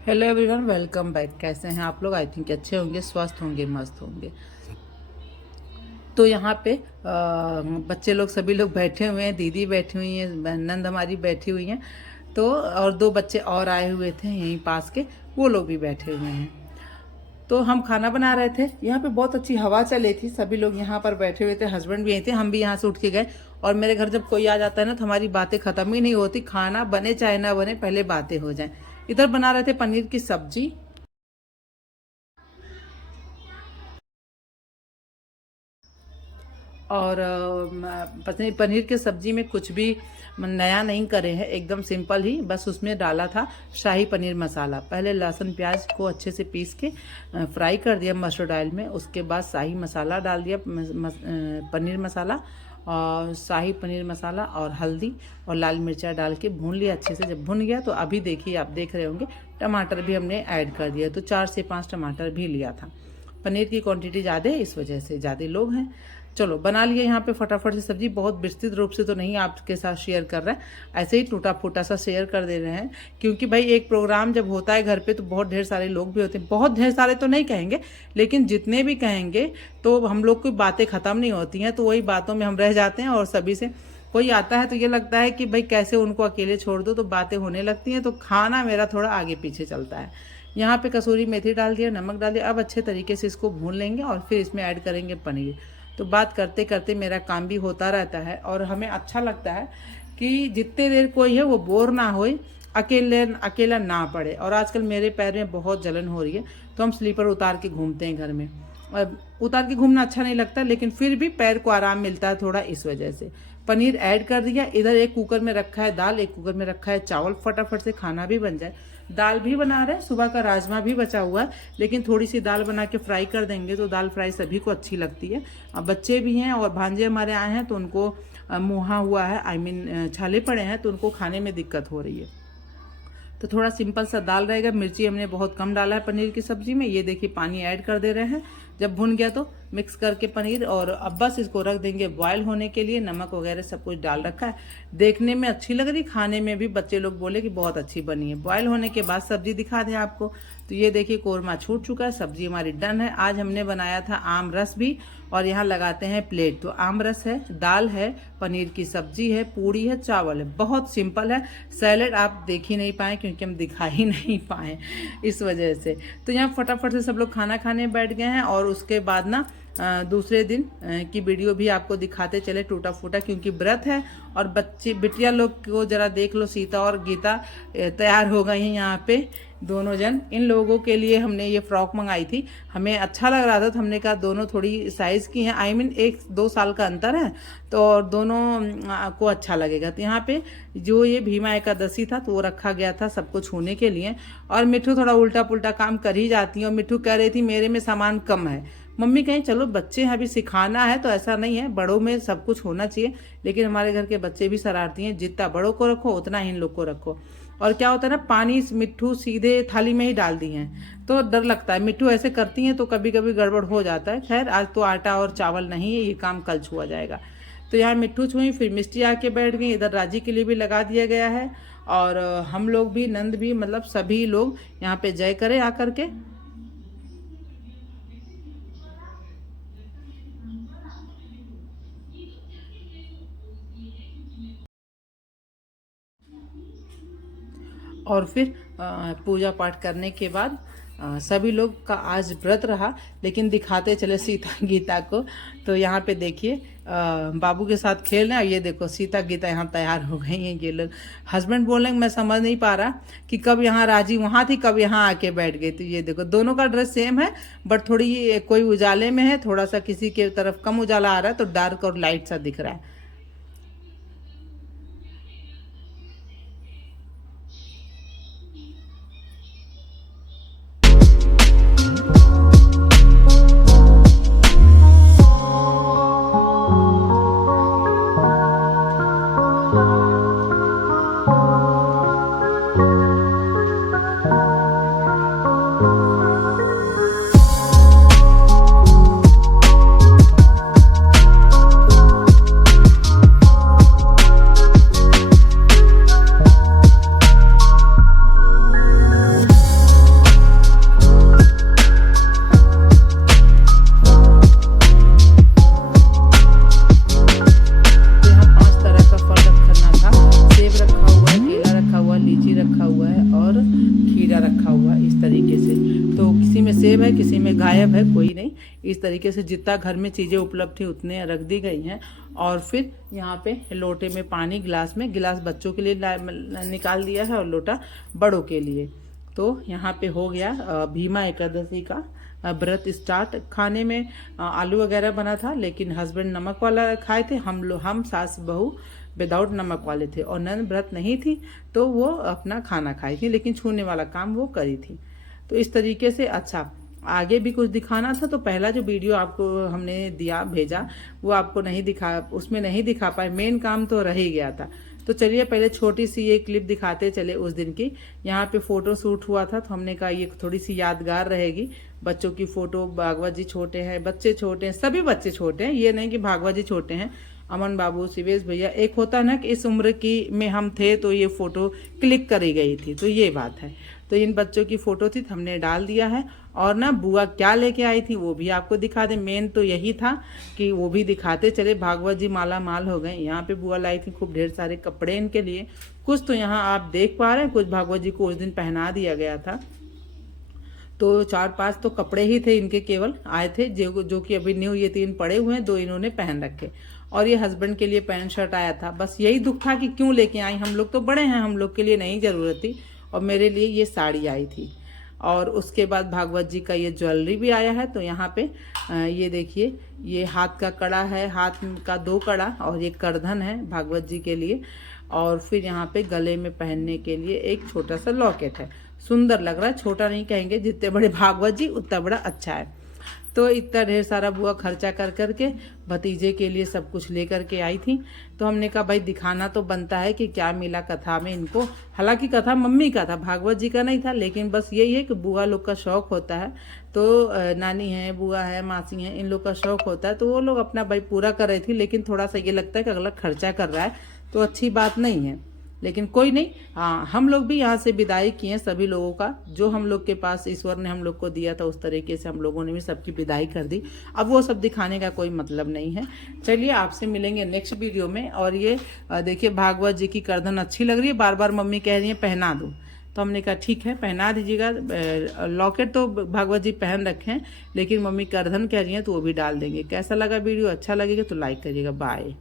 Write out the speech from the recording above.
Hello everyone, welcome back. कैसे हैं आप लोग? आई थिंक अच्छे होंगे, स्वस्थ होंगे, मस्त होंगे। तो यहाँ पे बच्चे लोग सभी लोग बैठे हुए हैं, दीदी बैठी हुई हैं, नंद हमारी बैठी हुई हैं। तो और दो बच्चे और आए हुए थे यहीं पास के, वो लोग भी बैठे हुए हैं। तो हम खाना बना रहे थे। यहाँ पे बहुत अच्छी हवा चली थी, सभी लोग यहाँ पर बैठे हुए थे, हस्बैंड भी यहीं थे, हम भी यहाँ से उठ के गए। और मेरे घर जब कोई आ जाता है ना तो हमारी बातें खत्म ही नहीं होती, खाना बने चाहे ना बने, पहले बातें हो जाएं। इधर बना रहे थे पनीर की सब्जी। और पता पनीर के सब्जी में कुछ भी नया नहीं करे हैं, एकदम सिंपल ही। बस उसमें डाला था शाही पनीर मसाला। पहले लहसुन प्याज को अच्छे से पीस के फ्राई कर दिया मस्टर्ड ऑयल में। उसके बाद शाही मसाला डाल दिया, पनीर मसाला और शाही पनीर मसाला और हल्दी और लाल मिर्चा डाल के भून लिया अच्छे से। जब भुन गया तो अभी देखिए, आप देख रहे होंगे, टमाटर भी हमने ऐड कर दिया। तो 4 से 5 टमाटर भी लिया था। पनीर की क्वांटिटी ज़्यादा है, इस वजह से ज़्यादा लोग हैं। चलो बना लिए यहाँ पे फटाफट से सब्जी। बहुत विस्तृत रूप से तो नहीं आपके साथ शेयर कर रहे हैं, ऐसे ही टूटा फूटा सा शेयर कर दे रहे हैं। क्योंकि भाई एक प्रोग्राम जब होता है घर पे तो बहुत ढेर सारे लोग भी होते हैं। बहुत ढेर सारे तो नहीं कहेंगे, लेकिन जितने भी कहेंगे तो हम लोग की बातें ख़त्म नहीं होती हैं। तो वही बातों में हम रह जाते हैं। और सभी से कोई आता है तो ये लगता है कि भाई कैसे उनको अकेले छोड़ दो, तो बातें होने लगती हैं। तो खाना मेरा थोड़ा आगे पीछे चलता है। यहाँ पे कसूरी मेथी डाल दिया, नमक डाल दिया। अब अच्छे तरीके से इसको भून लेंगे और फिर इसमें ऐड करेंगे पनीर। तो बात करते करते मेरा काम भी होता रहता है। और हमें अच्छा लगता है कि जितने देर कोई है वो बोर ना होए, अकेला ना पड़े। और आजकल मेरे पैर में बहुत जलन हो रही है, तो हम स्लीपर उतार के घूमते हैं घर में। और उतार के घूमना अच्छा नहीं लगता, लेकिन फिर भी पैर को आराम मिलता है थोड़ा, इस वजह से। पनीर ऐड कर दिया। इधर एक कुकर में रखा है दाल, एक कुकर में रखा है चावल। फटाफट से खाना भी बन जाए। दाल भी बना रहे हैं, सुबह का राजमा भी बचा हुआ है, लेकिन थोड़ी सी दाल बना के फ्राई कर देंगे तो दाल फ्राई सभी को अच्छी लगती है। अब बच्चे भी हैं और भांजे हमारे आए हैं, तो उनको मुहा हुआ है, आई मीन छाले पड़े हैं, तो उनको खाने में दिक्कत हो रही है। तो थोड़ा सिंपल सा दाल रहेगा। मिर्ची हमने बहुत कम डाला है पनीर की सब्जी में। ये देखिए पानी ऐड कर दे रहे हैं। जब भुन गया तो मिक्स करके पनीर, और अब बस इसको रख देंगे बॉयल होने के लिए। नमक वगैरह सब कुछ डाल रखा है। देखने में अच्छी लग रही, खाने में भी बच्चे लोग बोले कि बहुत अच्छी बनी है। बॉयल होने के बाद सब्जी दिखा दें आपको। तो ये देखिए कोरमा छूट चुका है, सब्जी हमारी डन है। आज हमने बनाया था आम रस भी, और यहाँ लगाते हैं प्लेट। तो आम रस है, दाल है, पनीर की सब्जी है, पूड़ी है, चावल है। बहुत सिंपल है। सैलेड आप देख ही नहीं पाए क्योंकि हम दिखा ही नहीं पाए, इस वजह से। तो यहाँ फटाफट से सब लोग खाना खाने बैठ गए हैं। और उसके बाद ना दूसरे दिन की वीडियो भी आपको दिखाते चले टूटा फूटा, क्योंकि व्रत है। और बच्ची बिटिया लोग को जरा देख लो, सीता और गीता तैयार हो गई हैं यहाँ पे, दोनों जन। इन लोगों के लिए हमने ये फ्रॉक मंगाई थी, हमें अच्छा लग रहा था तो हमने कहा दोनों थोड़ी साइज़ की हैं, आई मीन 1-2 साल का अंतर है, तो और दोनों को अच्छा लगेगा। तो यहाँ पे जो ये भीमा एकादशी था तो वो रखा गया था सबको छूने के लिए। और मिठू थोड़ा उल्टा पुल्टा काम कर ही जाती है। और मिठू कह रही थी मेरे में सामान कम है। मम्मी कहीं चलो बच्चे हैं, अभी सिखाना है, तो ऐसा नहीं है, बड़ों में सब कुछ होना चाहिए। लेकिन हमारे घर के बच्चे भी शरारती हैं, जितना बड़ों को रखो उतना ही इन लोग को रखो। और क्या होता है ना, पानी मिट्ठू सीधे थाली में ही डाल दी हैं, तो डर लगता है। मिट्ठू ऐसे करती हैं तो कभी कभी गड़बड़ हो जाता है। खैर आज तो आटा और चावल नहीं है, ये काम कल छुआ जाएगा। तो यहाँ मिट्ठू छुई, फिर मिष्टी आके बैठ गई। इधर राजी के लिए भी लगा दिया गया है। और हम लोग भी, नंद भी, मतलब सभी लोग यहाँ पे जय करें आकर के। और फिर पूजा पाठ करने के बाद सभी लोग का आज व्रत रहा, लेकिन दिखाते चले सीता गीता को। तो यहाँ पे देखिए बाबू के साथ खेल रहे हैं। और ये देखो सीता गीता यहाँ तैयार हो गई हैं ये लोग। हस्बैंड बोल रहे हैं मैं समझ नहीं पा रहा कि कब यहाँ राजी वहाँ थी, कब यहाँ आके बैठ गई। तो ये देखो दोनों का ड्रेस सेम है, बट थोड़ी कोई उजाले में है, थोड़ा सा किसी के तरफ कम उजाला आ रहा है, तो डार्क और लाइट सा दिख रहा है। सेव है, किसी में गायब है, कोई नहीं। इस तरीके से जितना घर में चीज़ें उपलब्ध थी उतने रख दी गई हैं। और फिर यहाँ पे लोटे में पानी, गिलास में, गिलास बच्चों के लिए निकाल दिया है और लोटा बड़ों के लिए। तो यहाँ पे हो गया भीमा एकादशी का व्रत स्टार्ट। खाने में आलू वगैरह बना था, लेकिन हस्बैंड नमक वाला खाए थे, हम सास बहू विदाउट नमक वाले थे, और नन व्रत नहीं थी तो वो अपना खाना खाई थी, लेकिन छूने वाला काम वो करी थी। तो इस तरीके से अच्छा आगे भी कुछ दिखाना था, तो पहला जो वीडियो आपको हमने दिया भेजा वो आपको नहीं दिखा, उसमें नहीं दिखा पाए, मेन काम तो रह ही गया था। तो चलिए पहले छोटी सी ये क्लिप दिखाते चले उस दिन की। यहाँ पे फोटो शूट हुआ था, तो हमने कहा ये थोड़ी सी यादगार रहेगी। बच्चों की फोटो, भागवत जी छोटे हैं, बच्चे छोटे हैं, सभी बच्चे छोटे हैं, ये नहीं कि भागवत जी छोटे हैं। अमन बाबू, शिवेश भैया, एक होता ना कि इस उम्र की में हम थे तो ये फ़ोटो क्लिक करी गई थी, तो ये बात है। तो इन बच्चों की फ़ोटो थी, तो हमने डाल दिया है। और ना बुआ क्या लेके आई थी वो भी आपको दिखा दें। मेन तो यही था कि वो भी दिखाते चले। भागवत जी माला माल हो गए। यहाँ पे बुआ लाई थी खूब ढेर सारे कपड़े इनके लिए। कुछ तो यहाँ आप देख पा रहे हैं, कुछ भागवत जी को उस दिन पहना दिया गया था। तो 4-5 तो कपड़े ही थे इनके, केवल आए थे जो कि अभी न्यू, ये 3 पड़े हुए हैं, 2 इन्होंने पहन रखे। और ये हस्बैंड के लिए पैंट शर्ट आया था। बस यही दुख था कि क्यों लेके आई, हम लोग तो बड़े हैं, हम लोग के लिए नहीं ज़रूरत थी। और मेरे लिए ये साड़ी आई थी। और उसके बाद भागवत जी का ये ज्वेलरी भी आया है। तो यहाँ पे ये देखिए, ये हाथ का कड़ा है, हाथ का 2 कड़ा, और ये करधन है भागवत जी के लिए। और फिर यहाँ पे गले में पहनने के लिए एक छोटा सा लॉकेट है। सुंदर लग रहा है, छोटा नहीं कहेंगे, जितने बड़े भागवत जी उतना बड़ा अच्छा है। तो इतना ढेर सारा बुआ खर्चा कर करके भतीजे के लिए सब कुछ ले करके आई थी। तो हमने कहा भाई दिखाना तो बनता है कि क्या मिला कथा में इनको। हालांकि कथा मम्मी का था, भागवत जी का नहीं था, लेकिन बस यही है कि बुआ लोग का शौक होता है। तो नानी है, बुआ है, मासी है, इन लोग का शौक होता है, तो वो लोग अपना भाई पूरा कर रही थी। लेकिन थोड़ा सा ये लगता है कि अगला खर्चा कर रहा है तो अच्छी बात नहीं है, लेकिन कोई नहीं। हाँ, हम लोग भी यहाँ से विदाई किए सभी लोगों का, जो हम लोग के पास ईश्वर ने हम लोग को दिया था, उस तरीके से हम लोगों ने भी सबकी विदाई कर दी। अब वो सब दिखाने का कोई मतलब नहीं है। चलिए आपसे मिलेंगे नेक्स्ट वीडियो में। और ये देखिए, भागवत जी की करधन अच्छी लग रही है, बार बार मम्मी कह रही है पहना दो, तो हमने कहा ठीक है पहना दीजिएगा। लॉकेट तो भागवत जी पहन रखे हैं, लेकिन मम्मी करधन कह रही हैं तो वो भी डाल देंगे। कैसा लगा वीडियो, अच्छा लगेगा तो लाइक करिएगा। बाय।